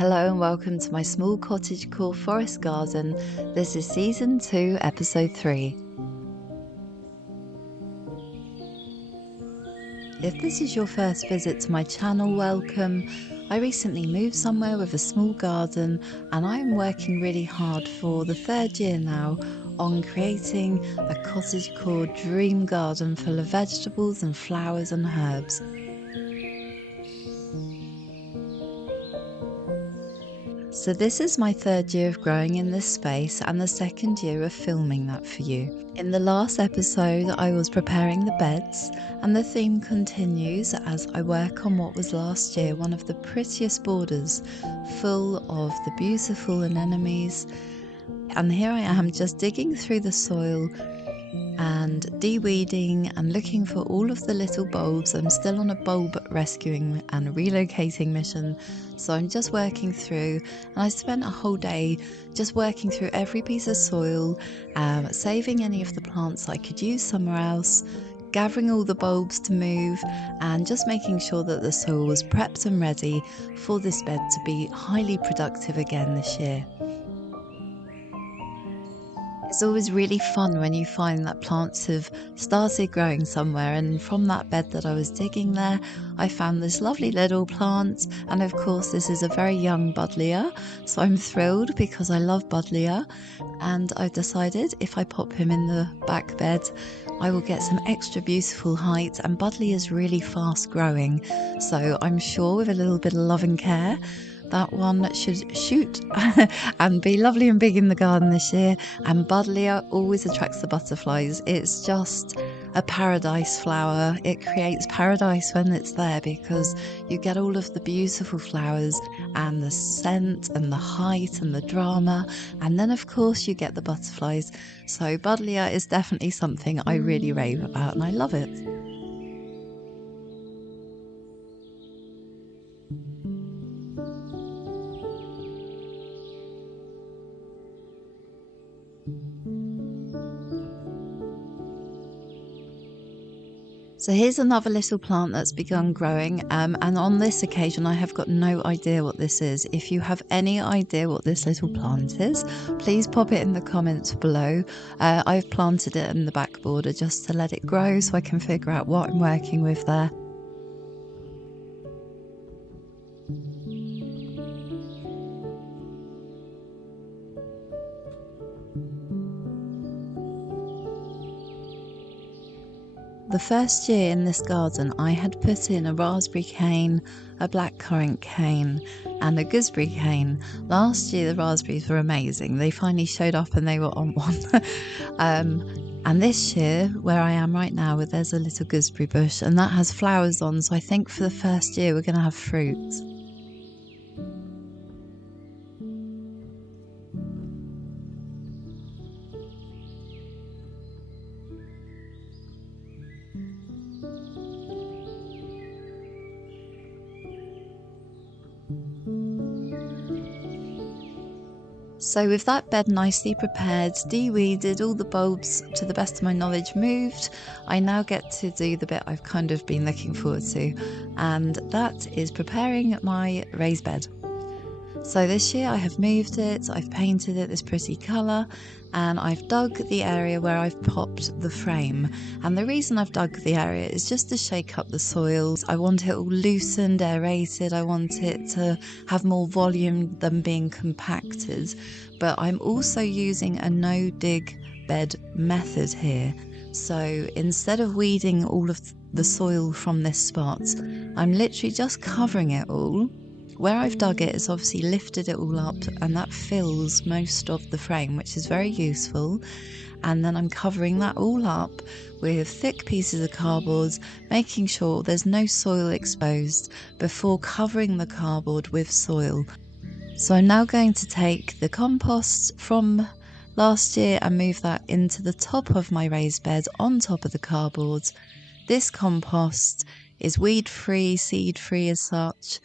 Hello and welcome to my small cottagecore forest garden. This is season 2, episode 3. If this is your first visit to my channel, welcome. I recently moved somewhere with a small garden and I'm working really hard for the 3rd year now on creating a cottagecore dream garden full of vegetables and flowers and herbs. So this is my 3rd year of growing in this space and the 2nd year of filming that for you. In the last episode I was preparing the beds and the theme continues as I work on what was last year one of the prettiest borders full of the beautiful anemones. And here I am just digging through the soil and de-weeding and looking for all of the little bulbs. I'm still on a bulb rescuing and relocating mission, so I'm just working through, and I spent a whole day just working through every piece of soil, saving any of the plants I could use somewhere else, gathering all the bulbs to move, and just making sure that the soil was prepped and ready for this bed to be highly productive again this year. It's always really fun when you find that plants have started growing somewhere, and from that bed that I was digging there, I found this lovely little plant, and of course this is a very young buddleia, so I'm thrilled because I love buddleia, and I decided if I pop him in the back bed I will get some extra beautiful height, and buddleia is really fast growing, so I'm sure with a little bit of love and care that one should shoot and be lovely and big in the garden this year. And buddleia always attracts the butterflies. It's just a paradise flower. It creates paradise when it's there because you get all of the beautiful flowers and the scent and the height and the drama, and then of course you get the butterflies. So buddleia is definitely something I really rave about and I love it. So here's another little plant that's begun growing, and on this occasion I have got no idea what this is. If you have any idea what this little plant is, please pop it in the comments below. I've planted it in the back border just to let it grow so I can figure out what I'm working with there. The first year in this garden I had put in a raspberry cane, a blackcurrant cane and a gooseberry cane. Last year the raspberries were amazing. They finally showed up and they were on one. And this year, where I am right now, there's a little gooseberry bush and that has flowers on, so I think for the first year we're going to have fruit. So with that bed nicely prepared, de-weeded, all the bulbs to the best of my knowledge moved, I now get to do the bit I've kind of been looking forward to, and that is preparing my raised bed. So this year I have moved it, I've painted it this pretty colour, and I've dug the area where I've popped the frame. And the reason I've dug the area is just to shake up the soils. I want it all loosened, aerated, I want it to have more volume than being compacted. But I'm also using a no-dig bed method here. So instead of weeding all of the soil from this spot, I'm literally just covering it all. Where I've dug it, it's obviously lifted it all up and that fills most of the frame, which is very useful. And then I'm covering that all up with thick pieces of cardboard, making sure there's no soil exposed before covering the cardboard with soil. So I'm now going to take the compost from last year and move that into the top of my raised bed on top of the cardboard. This compost is weed-free, seed-free as such,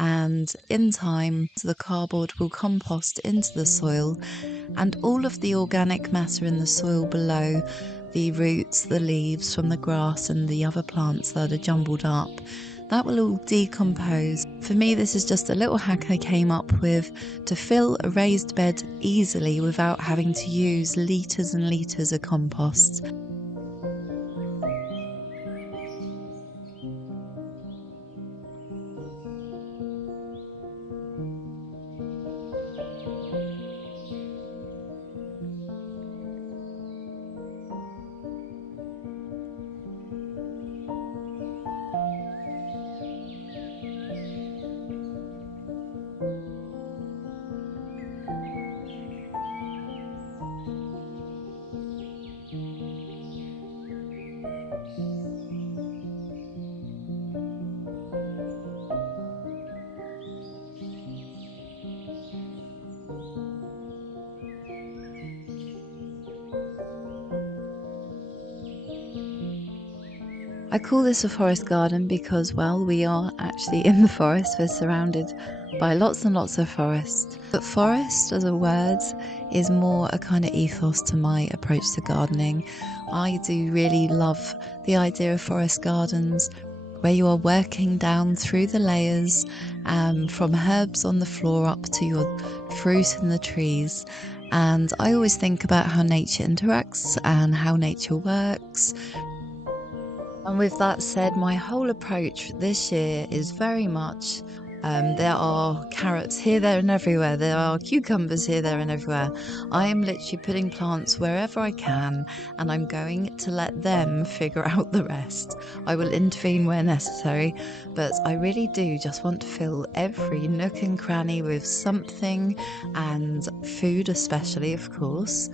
and in time the cardboard will compost into the soil, and all of the organic matter in the soil below, the roots, the leaves from the grass and the other plants that are jumbled up, that will all decompose. For me, this is just a little hack I came up with to fill a raised bed easily without having to use litres and litres of compost. I call this a forest garden because, well, we are actually in the forest. We're surrounded by lots and lots of forest. But forest as a word is more a kind of ethos to my approach to gardening. I do really love the idea of forest gardens where you are working down through the layers, from herbs on the floor up to your fruit in the trees. And I always think about how nature interacts and how nature works. And with that said, my whole approach this year is very much there are carrots here, there, and everywhere. There are cucumbers here, there, and everywhere. I am literally putting plants wherever I can, and I'm going to let them figure out the rest. I will intervene where necessary, but I really do just want to fill every nook and cranny with something, and food, especially, of course.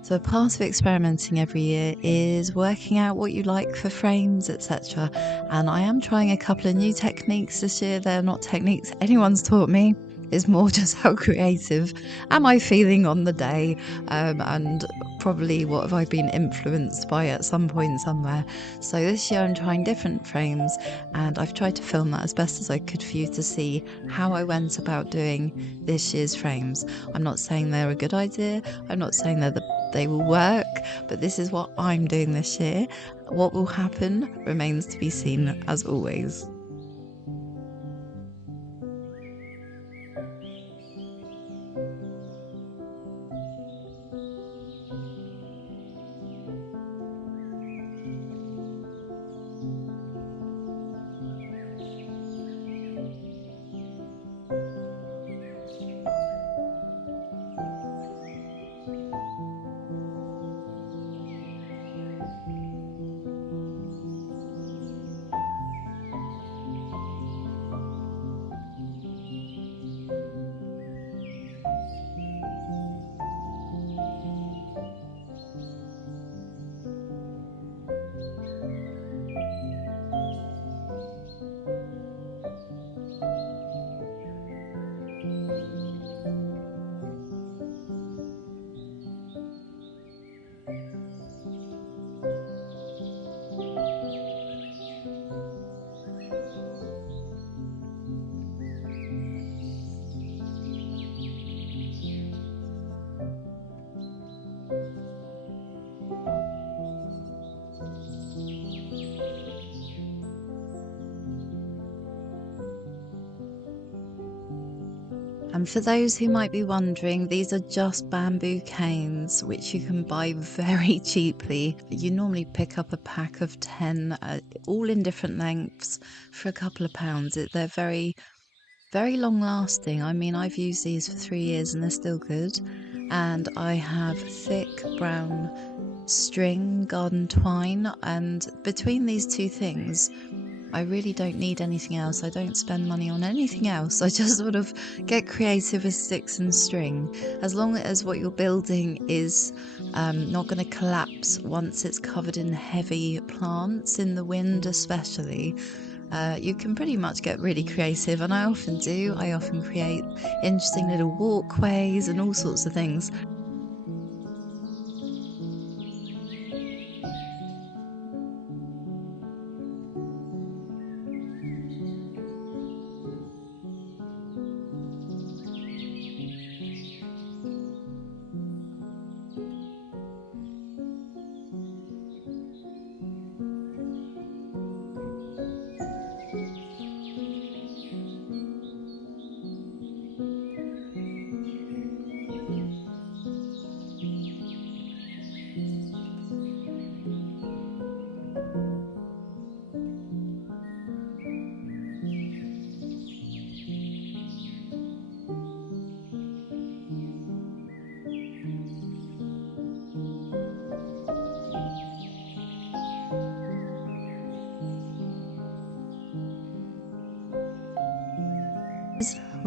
So a part of experimenting every year is working out what you like for frames, etc. And I am trying a couple of new techniques this year. They're not techniques anyone's taught me. It's more just how creative am I feeling on the day, and probably what have I been influenced by at some point somewhere. So this year I'm trying different frames, and I've tried to film that as best as I could for you to see how I went about doing this year's frames. I'm not saying they're a good idea. I'm not saying they will work, but this is what I'm doing this year. What will happen remains to be seen, as always. And for those who might be wondering, these are just bamboo canes, which you can buy very cheaply. You normally pick up a pack of 10, all in different lengths, for a couple of pounds. They're very, very long lasting. I mean, I've used these for 3 years and they're still good. And I have thick brown string garden twine, and between these two things, I really don't need anything else. I don't spend money on anything else. I just sort of get creative with sticks and string. As long as what you're building is not going to collapse once it's covered in heavy plants, in the wind especially, you can pretty much get really creative. And I often do. I often create interesting little walkways and all sorts of things.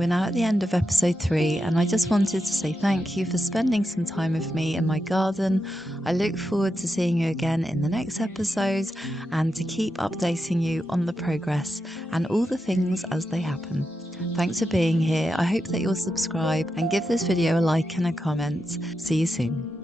We're now at the end of episode 3, and I just wanted to say thank you for spending some time with me in my garden. I look forward to seeing you again in the next episode, and to keep updating you on the progress and all the things as they happen. Thanks for being here. I hope that you'll subscribe and give this video a like and a comment. See you soon.